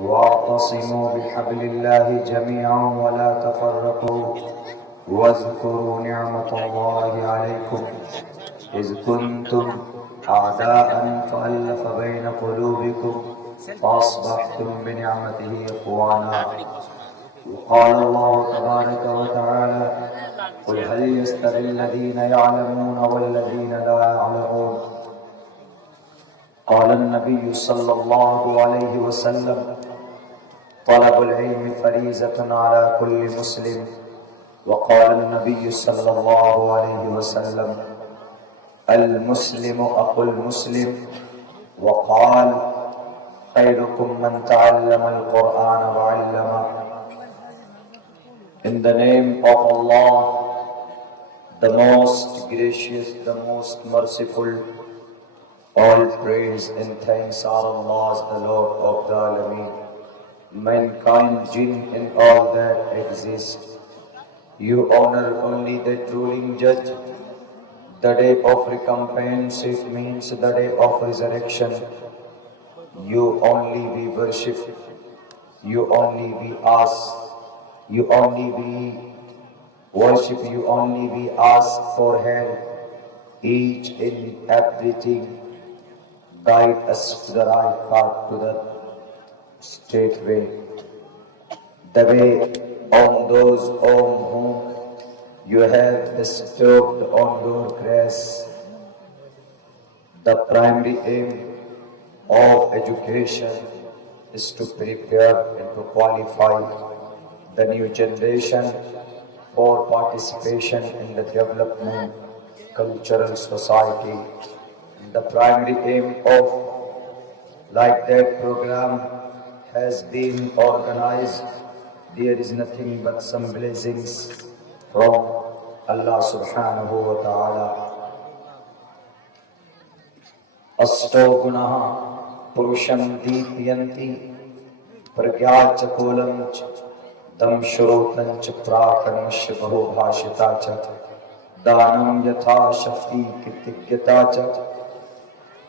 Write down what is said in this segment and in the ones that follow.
واعتصموا بحبل الله جميعا ولا تفرقوا واذكروا نعمة الله عليكم إذ كنتم أعداء فألف بين قلوبكم فأصبحتم بنعمته إخوانا. وقال الله تبارك وتعالى قل هل يستوي الذين يعلمون والذين لا يعلمون. قال النبي صلى الله عليه وسلم طلب العلم فريضة على كل مسلم. وقال النبي صلى الله عليه وسلم المسلم أخو المسلم. وقال خيركم من تعلم القرآن وعلمه. In the name of Allah, the most gracious, the most merciful, all praise and thanks are Allah's, the Lord of the Alameen. Mankind, jinn and all that exist, you honor only the ruling judge. The day of recompense, it means the day of resurrection. You only we worship, you only we ask, you only we worship, you only we ask for help. Each and everything guide us to the right path, to the straight way, the way on those on whom you have bestowed on your grace. The primary aim of education is to prepare and to qualify the new generation for participation in the development cultural society. The primary aim of like that program has been organized. There is nothing but some blessings from Allah subhanahu wa ta'ala. Asto gunaha purusham deepyanti pragya chakolam dam shurotan chaprakansh bahu bhashita cha danam yatha shakti kitikyata cha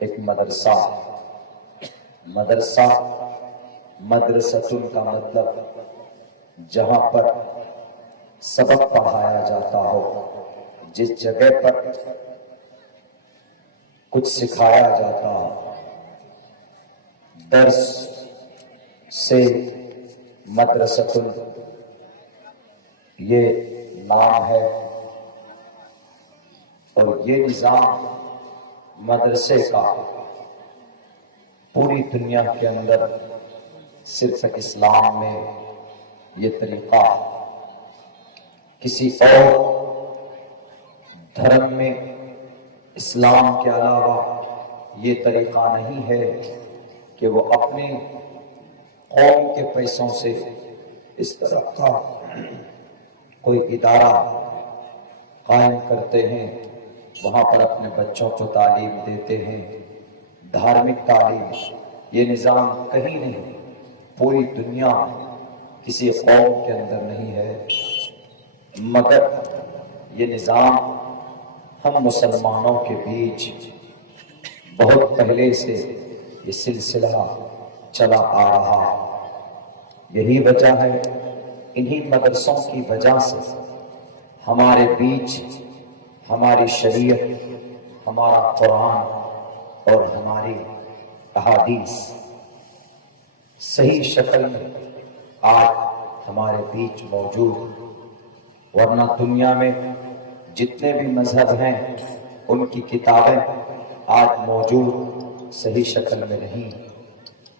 ایک مدرسہ مدرستن کا مطلب جہاں پر سبق پڑھایا جاتا ہو، جس جگہ پر کچھ سکھایا جاتا ہو، درس سے مدرستن یہ نام ہے۔ اور یہ نظام مدرسے کا پوری دنیا کے اندر صرف اسلام میں یہ طریقہ، کسی اور دھرم میں اسلام کے علاوہ یہ طریقہ نہیں ہے کہ وہ اپنے قوم کے پیسوں سے اس طرح کا کوئی ادارہ قائم کرتے ہیں، وہاں پر اپنے بچوں کو تعلیم دیتے ہیں، دھارمک تعلیم۔ یہ نظام کہیں نہیں، پوری دنیا کسی قوم کے اندر نہیں ہے، مگر یہ نظام ہم مسلمانوں کے بیچ بہت پہلے سے یہ سلسلہ چلا آ رہا۔ یہی وجہ ہے، انہی مدرسوں کی وجہ سے ہمارے بیچ ہماری شریعت، ہمارا قرآن اور ہماری احادیث صحیح شکل میں آج ہمارے بیچ موجود۔ ورنہ دنیا میں جتنے بھی مذہب ہیں ان کی کتابیں آج موجود صحیح شکل میں نہیں۔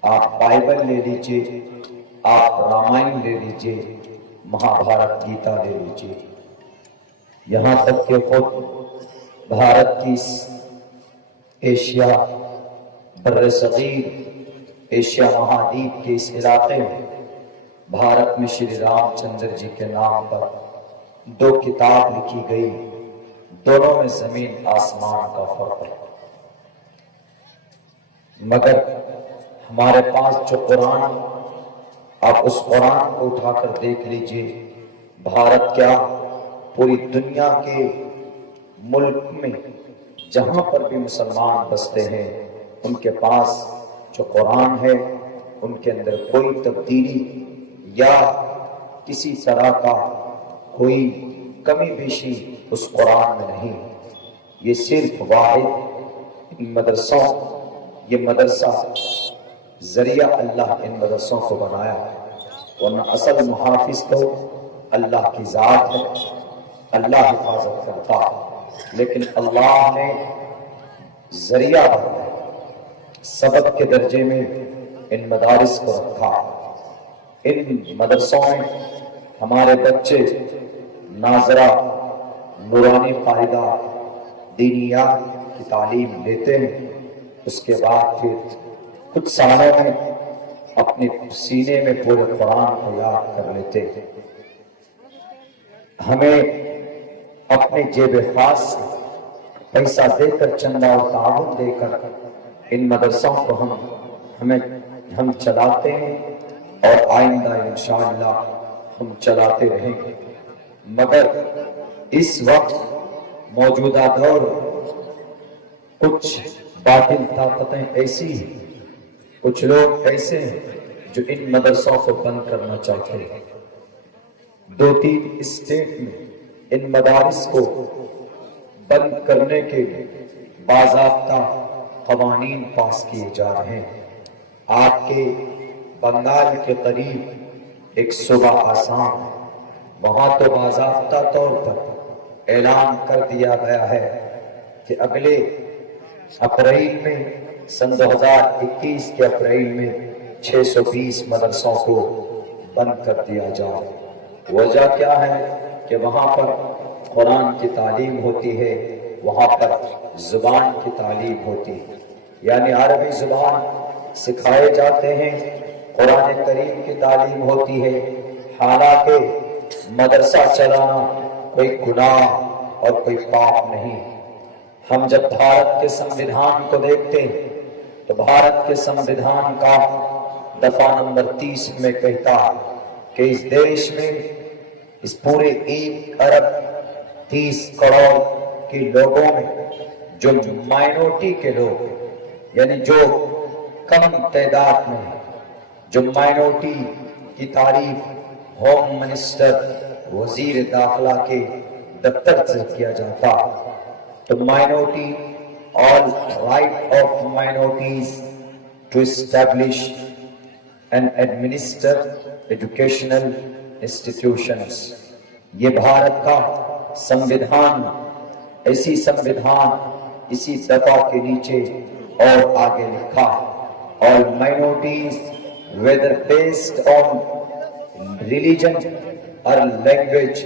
آپ بائبل لے لیجئے، آپ رامائن لے لیجئے، مہابھارت گیتا لے لیجئے، یہاں تک کہ خود بھارت کی ایشیا بر صغیر، ایشیا مہادیپ کے اس علاقے میں بھارت میں شری رام چندر جی کے نام پر 2 کتاب لکھی گئی، دونوں میں زمین آسمان کا فرق ہے۔ مگر ہمارے پاس جو قرآن، آپ اس قرآن کو اٹھا کر دیکھ لیجئے، بھارت کیا پوری دنیا کے ملک میں جہاں پر بھی مسلمان بستے ہیں، ان کے پاس جو قرآن ہے ان کے اندر کوئی تبدیلی یا کسی طرح کا کوئی کمی بیشی اس قرآن میں نہیں۔ یہ صرف واحد ان مدرسوں، یہ مدرسہ ذریعہ اللہ ان مدرسوں کو بنایا، ورنہ اصل محافظ تو اللہ کی ذات ہے، اللہ حفاظت کرتا، لیکن اللہ نے ذریعہ بنایا، سبب کے درجے میں ان مدارس کو رکھا۔ ان مدرسوں میں ہمارے بچے ناظرہ، نورانی قاعدہ، دینیات کی تعلیم لیتے ہیں، اس کے بعد پھر کچھ سالوں میں اپنے سینے میں پورے قرآن کو یاد کر لیتے ہیں۔ ہمیں اپنے جیب خاص سے پیسہ دے کر، چندہ اور تعاون دے کر ان مدرسوں کو ہم چلاتے ہیں، اور آئندہ انشاءاللہ ہم چلاتے رہیں گے۔ مگر اس وقت موجودہ دور کچھ باطل طاقتیں ایسی ہیں، کچھ لوگ ایسے ہیں جو ان مدرسوں کو بند کرنا چاہتے ہیں۔ 2-3 اسٹیٹ میں ان مدارس کو بند کرنے کے باضابطہ قوانین پاس کیے جا رہے ہیں۔ آپ کے بنگال کے قریب ایک صوبہ آسام ہے، وہاں تو باضابطہ طور پر اعلان کر دیا گیا ہے کہ اگلے اپریل میں، سن 2021 کے اپریل میں 620 مدرسوں کو بند کر دیا جائے۔ وجہ کیا ہے کہ وہاں پر قرآن کی تعلیم ہوتی ہے، وہاں پر زبان کی تعلیم ہوتی ہے، یعنی عربی زبان سکھائے جاتے ہیں، قرآن کریم کی تعلیم ہوتی ہے۔ حالانکہ مدرسہ چلانا کوئی گناہ اور کوئی پاپ نہیں۔ ہم جب بھارت کے سموِدھان کو دیکھتے ہیں تو بھارت کے سموِدھان کا دفعہ نمبر 30 میں کہتا ہے کہ اس دیش میں، اس پورے 1 ارب 30 کروڑ کے لوگوں میں جو مائنورٹی کے لوگ، یعنی جو کم تعداد میں جو مائنورٹی کی تعریف ہوم منسٹر وزیر داخلہ کے دفتر سے کیا جاتا تو minority all right of minorities to establish and administer educational institutions. یہ بھارت کا سمویدھان اسی دفعہ کے نیچے اور آگے لکھا all minorities whether based on religion or language.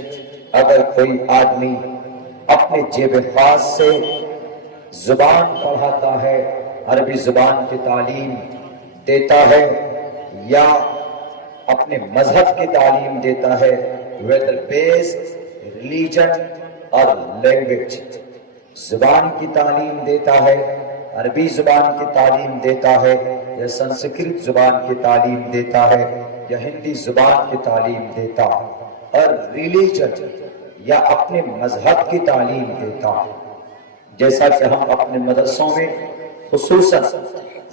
اگر کوئی آدمی اپنے جیب خاص سے زبان پڑھاتا ہے، عربی زبان کی تعلیم دیتا ہے یا اپنے مذہب کی تعلیم دیتا ہے، whether based religion اور لینگویج، زبان کی تعلیم دیتا ہے، عربی زبان کی تعلیم دیتا ہے یا سنسکرت زبان کی تعلیم دیتا ہے یا ہندی زبان کی تعلیم دیتا اور ریلیجن یا اپنے مذہب کی تعلیم دیتا ہے. جیسا کہ ہم اپنے مدرسوں میں خصوصاً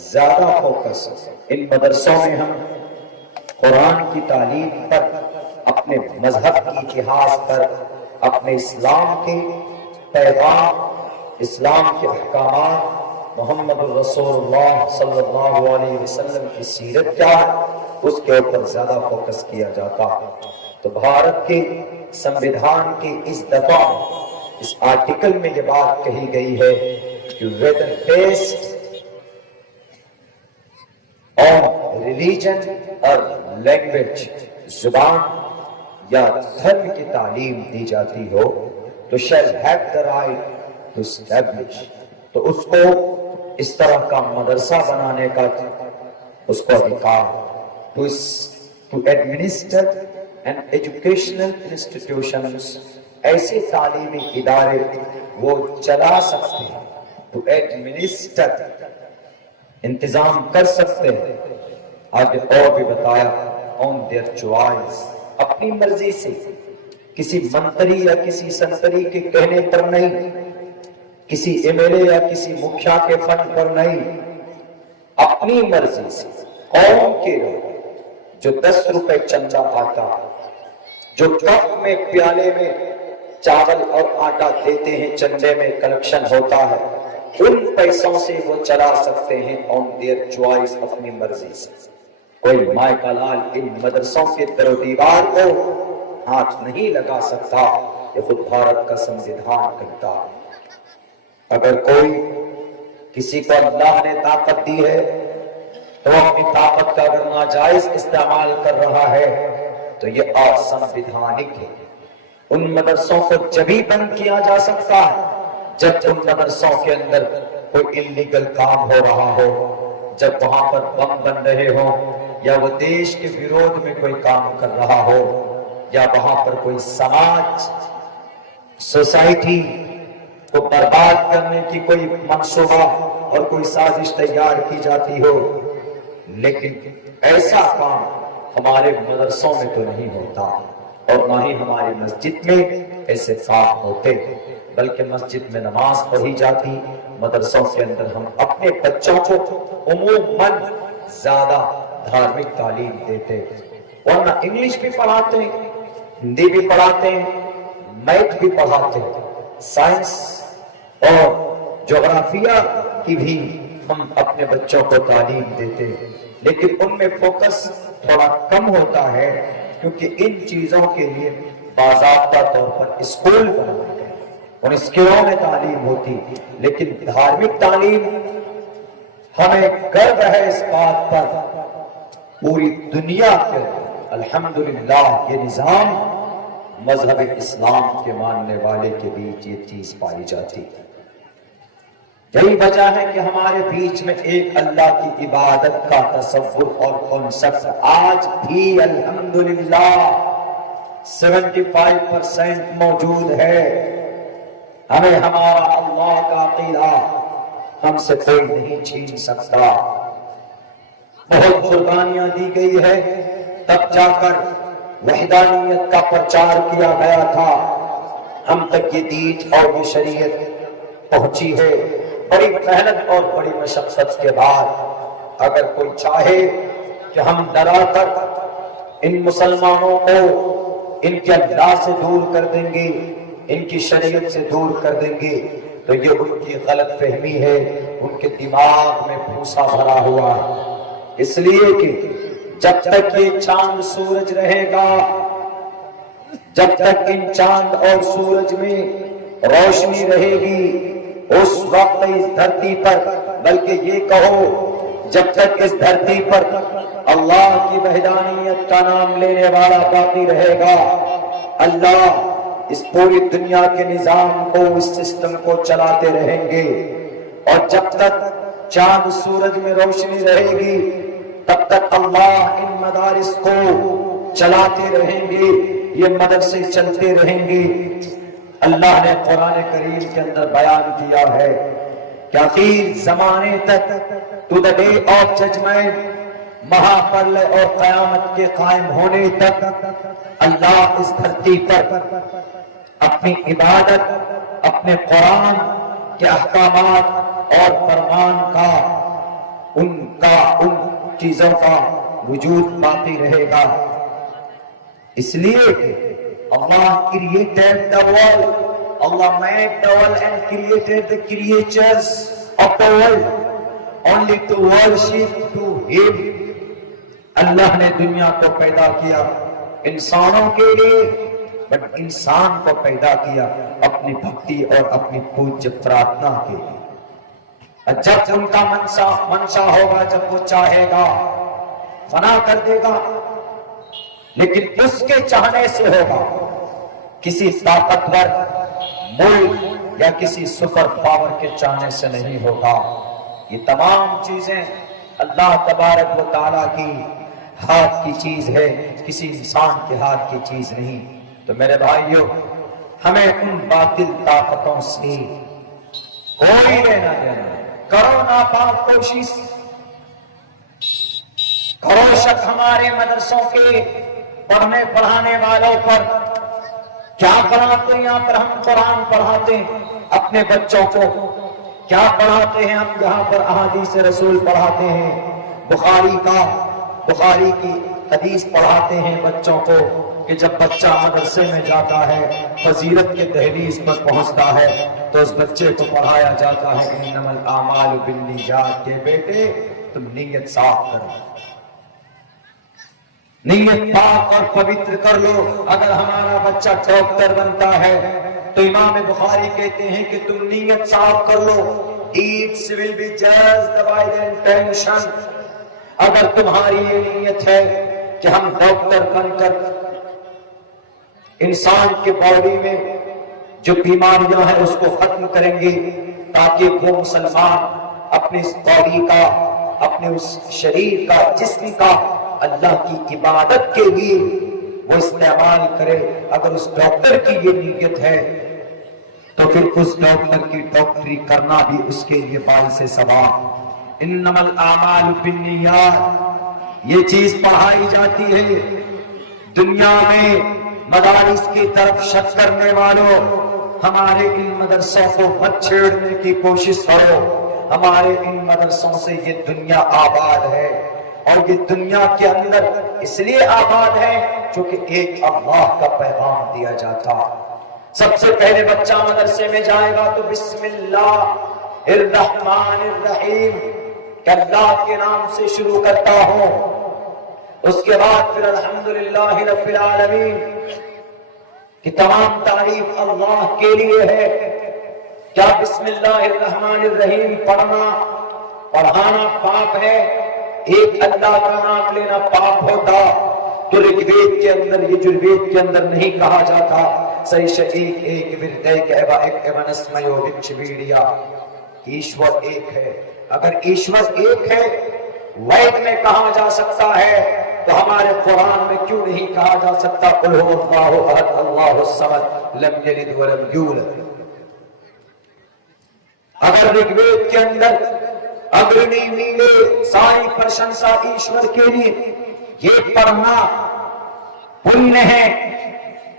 زیادہ فوکس ان مدرسوں میں ہم قرآن کی تعلیم پر، اپنے مذہب کی اتہاس پر، اپنے اسلام کے پیغام، اسلام کے احکامات، محمد رسول اللہ صلی اللہ علیہ وسلم کی سیرت کیا ہے، اس کے اوپر زیادہ فوکس کیا جاتا ہے. تو بھارت کے سمویدھان کے اس دفعہ اس آرٹیکل میں یہ بات کہی گئی ہے کہ whether based on religion اور لینگویج، زبان یا دھرم کی تعلیم دی جاتی ہو تو shall have the right to establish، تو اس کو اس طرح کا مدرسہ بنانے کا اس کو ادھیکار، to administer and educational institutions، ایسے تعلیمی ادارے وہ چلا سکتے ہیں، to administer، انتظام کر سکتے ہیں. آگے اور بھی بتایا on their choice، اپنی مرضی سے، کسی منتری یا کسی سنتری کے کہنے پر نہیں، کسی ایم ایل اے یا کسی مکھیا کے فنڈ پر نہیں، اپنی مرضی سے. قوم کے لوگ جو 10 روپے چندہ آتا، جو کپ میں پیالے میں چاول اور آٹا دیتے ہیں، چندے میں کلیکشن ہوتا ہے، ان پیسوں سے وہ چلا سکتے ہیں on their choice، اپنی مرضی سے. کوئی مائے کا لال ان مدرسوں کے در و دیوار کو ہاتھ نہیں لگا سکتا، یہ خود بھارت کا سمویدھان کہتا ہے. اگر کوئی کسی کو اللہ نے طاقت دی ہے تو اپنی طاقت کا اگر ناجائز استعمال کر رہا ہے تو یہ اسنویدھانک ہے. ان مدرسوں کو جبھی بند کیا جا سکتا ہے جب ان مدرسوں کے اندر کوئی انلیگل کام ہو رہا ہو، جب وہاں پر بم بن رہے ہوں یا وہ دیش کے ویرودھ میں کوئی کام کر رہا ہو یا وہاں پر کوئی سماج، سوسائٹی کو برباد کرنے کی کوئی منصوبہ اور کوئی سازش تیار کی جاتی ہو. لیکن ایسا کام ہمارے مدرسوں میں تو نہیں ہوتا اور نہ ہی ہماری مسجد میں ایسے کام ہوتے، بلکہ مسجد میں نماز پڑھی جاتی، مدرسوں کے اندر ہم اپنے بچوں کو عموماً زیادہ دھارمک تعلیم دیتے، ورنہ انگلش بھی پڑھاتے ہیں، ہندی بھی پڑھاتے ہیں، میتھ بھی پڑھاتے ہیں، سائنس اور جغرافیہ کی بھی ہم اپنے بچوں کو تعلیم دیتے، لیکن ان میں فوکس تھوڑا کم ہوتا ہے کیونکہ ان چیزوں کے لیے باضابطہ طور پر اسکول بنائے گئے، ان اسکولوں میں تعلیم ہوتی. لیکن دھارمک تعلیم، ہمیں گرو ہے اس بات پر پوری دنیا کے الحمدللہ یہ نظام مذہب اسلام کے ماننے والے کے بیچ یہ چیز پائی جاتی ہے. یہی وجہ ہے کہ ہمارے بیچ میں ایک اللہ کی عبادت کا تصور اور کنسپٹ آج بھی الحمدللہ 75% موجود ہے. ہمیں ہمارا اللہ کا عقیدہ ہم سے کوئی نہیں چھین سکتا. بہت قربانیاں دی گئی ہے تب جا کر وحدانیت کا پرچار کیا گیا تھا، ہم تک یہ دین اور یہ شریعت پہنچی ہے. بڑی محنت اور بڑی مشقت کے بعد اگر کوئی چاہے کہ ہم ڈرا کر ان مسلمانوں کو ان کے اللہ سے دور کر دیں گے، ان کی شریعت سے دور کر دیں گے، تو یہ ان کی غلط فہمی ہے، ان کے دماغ میں بھوسا بھرا ہوا ہے۔ اس لیے کہ جب تک یہ چاند سورج رہے گا، جب تک ان چاند اور سورج میں روشنی رہے گی، اس وقت اس دھرتی پر، بلکہ یہ کہو جب تک اس دھرتی پر اللہ کی وحدانیت کا نام لینے والا باقی رہے گا، اللہ اس پوری دنیا کے نظام کو، اس سسٹم کو چلاتے رہیں گے۔ اور جب تک چاند سورج میں روشنی رہے گی تب تک اللہ ان مدارس کو چلاتے رہیں گے، یہ مدرسے چلتے رہیں گے۔ اللہ نے قرآن کریم کے اندر بیان کیا ہے کہ آخر زمانے تک to the day of judgment, مہاپرلے اور قیامت کے قائم ہونے تک اللہ اس دھرتی پر اپنی عبادت، اپنے قرآن کے احکامات اور فرمان کا، ان چیزوں کا وجود باقی رہے گا۔ اس لیے کہ Allah created the world, Allah made the world and created the creatures of the world only to worship to Him۔ اللہ نے دنیا کو پیدا کیا انسانوں کے لیے، بٹ انسان کو پیدا کیا اپنی بھکتی اور اپنی پوجا پرارتھنا کے لیے۔ جب ان کا منشا ہوگا، جب وہ چاہے گا فنا کر دے گا، لیکن اس کے چاہنے سے ہوگا، کسی طاقتور ملک یا کسی سپر پاور کے چاہنے سے نہیں ہوگا۔ یہ تمام چیزیں اللہ تبارک و تعالیٰ کی ہاتھ کی چیز ہے، کسی انسان کے ہاتھ کی چیز نہیں۔ تو میرے بھائیوں، ہمیں ان باطل طاقتوں سے کوئی لینا دینا نہیں۔ کرو ناپاک کوشش، کرو شک ہمارے مدرسوں کے پڑھنے پڑھانے والوں پر، کیا پڑھاتے ہیں یہاں پر ہم؟ قرآن پڑھاتے ہیں اپنے بچوں کو، کیا پڑھاتے ہیں ہم یہاں پر؟ احادیث رسول پڑھاتے ہیں، بخاری کی حدیث پڑھاتے ہیں بچوں کو، کہ جب بچہ مدرسے میں جاتا ہے، فضیلت کے دہلیز پر پہنچتا ہے، تو اس بچے کو پڑھایا جاتا ہے انما الاعمال بالنیات، کہ بیٹے تم نیت صاف کرو، نیت پاک اور پوتر کر لو۔ اگر ہمارا بچہ ڈاکٹر بنتا ہے تو امام بخاری کہتے ہیں کہ تم نیت صاف کر لو، deeds will be judged by the intention۔ اگر تمہاری یہ نیت ہے کہ ہم ڈاکٹر بن کر انسان کے باڈی میں جو بیماریاں ہیں اس کو ختم کریں گے، تاکہ وہ مسلمان اپنے اس باڈی کا، اپنے اس شریر کا، جسم کا اللہ کی عبادت کے لیے وہ استعمال کرے، اگر اس ڈاکٹر کی یہ نیت ہے تو پھر اس ڈاکٹر کی ڈاکٹری کرنا بھی اس کے لیے باعث ثواب۔ انما الاعمال بالنیات، یہ چیز پڑھائی جاتی ہے دنیا میں۔ مدارس کی طرف شک کرنے والوں، ہمارے ان مدرسوں کو مت چھیڑنے کی کوشش کرو۔ ہمارے ان مدرسوں سے یہ دنیا آباد ہے، اور یہ دنیا کے اندر اس لیے آباد ہے چونکہ ایک اللہ کا پیغام دیا جاتا۔ سب سے پہلے بچہ مدرسے میں جائے گا تو بسم اللہ الرحمن الرحیم، کہ اللہ کے نام سے شروع کرتا ہوں، اس کے بعد پھر الحمدللہ رب العالمین، کہ تمام تعریف اللہ کے لیے ہے۔ کیا بسم اللہ الرحمن الرحیم پڑھانا پاپ ہے؟ ایک اللہ کا نام لینا پاپ ہوتا تو رگ وید کے اندر، یجروید کے اندر نہیں کہا جاتا ایک وردیک ایوا ایک ایونسمیو وچ ویڈیا، ایشور ایک ہے۔ اگر ایشور ایک ہے، وید میں کہا جا سکتا ہے، تو ہمارے قرآن میں کیوں نہیں کہا جا سکتا قل هو اللہ احد اللہ الصمد لم یلد ولم یولد؟ اگر رگ وید کے اندر اگرنی میلے ساری پرشنسا ایشور کے لیے، یہ پڑھنا پنیہ ہے،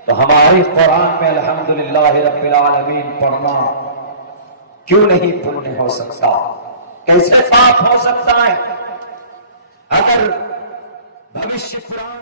تو ہمارے قرآن میں الحمدللہ رب العالمین پڑھنا کیوں نہیں پورن ہو سکتا؟ کیسے پاک ہو سکتا ہے؟ اگر بھوشیہ پران